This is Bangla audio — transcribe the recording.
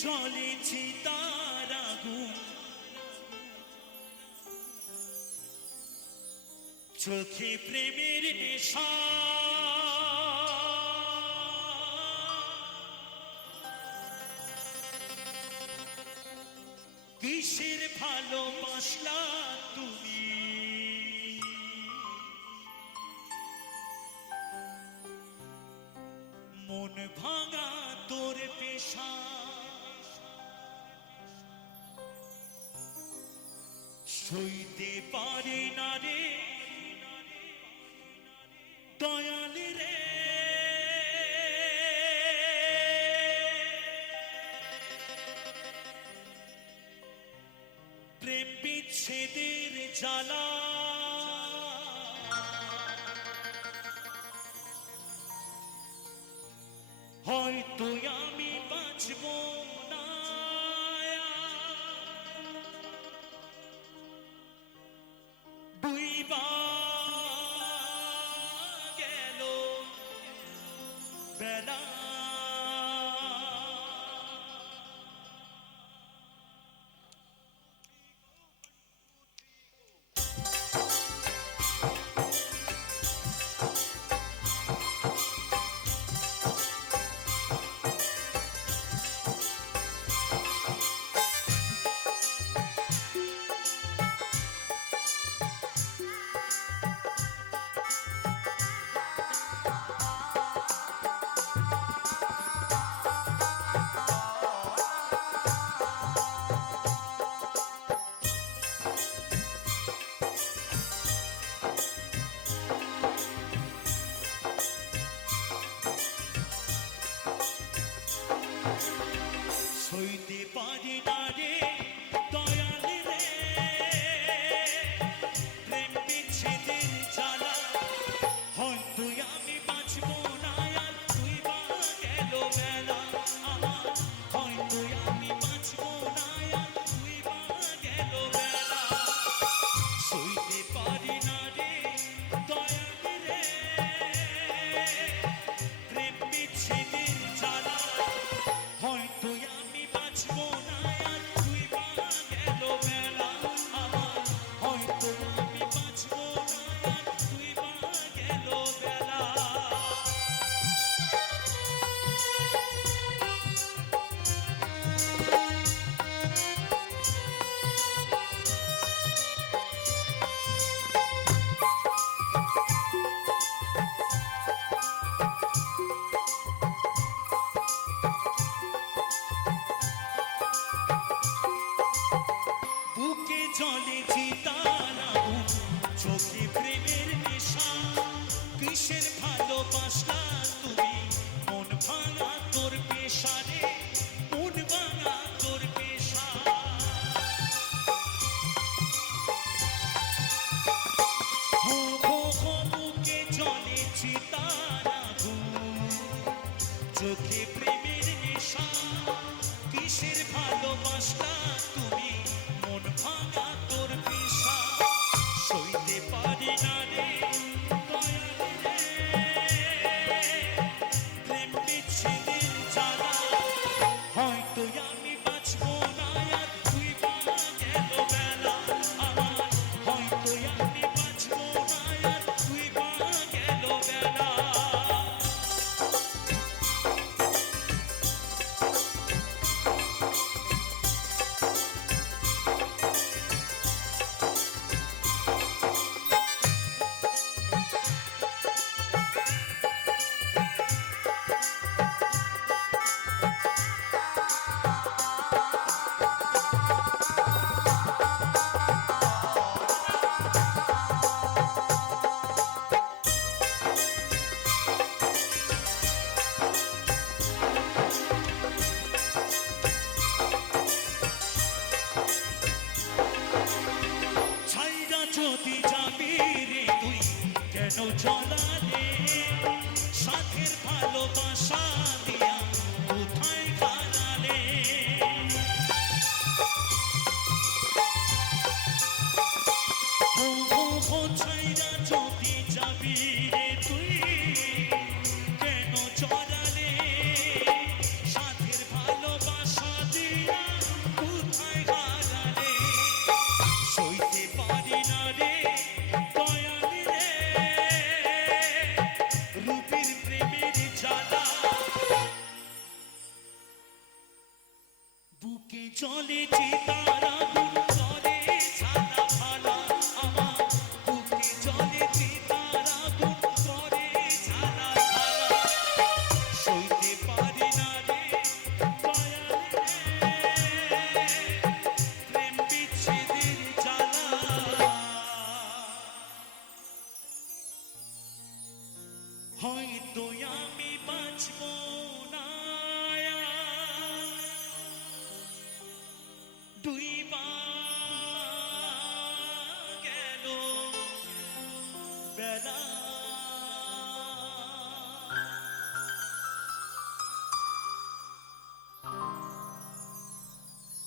জ্বলেছে তার আগুন, চোখে প্রেমের নেশা, কিসের ভালোবাসলা তুমি, মন ভাঙা তোর পেশা, সইতে পারে না রে দয়াল রে, প্রেম বিচ্ছেদের জ্বালা, হয়তো আমি বাঁচব না, ডুইবা গেল বেলা, সইতে পারি না রে দয়াল রে, প্রেম বিচ্ছেদের জ্বালা, হয়তো আমি বাঁচব না আর ডুইবা গেল বেলা আমার, হয়তো আমি বাঁচব না আর ডুইবা গেল বেলা, সইতে পারি না রে দয়াল রে, প্রেম বিচ্ছেদের জ্বালা, হয়তো আমি বাঁচব না আর তুই বুকে চলে চিতার আগুন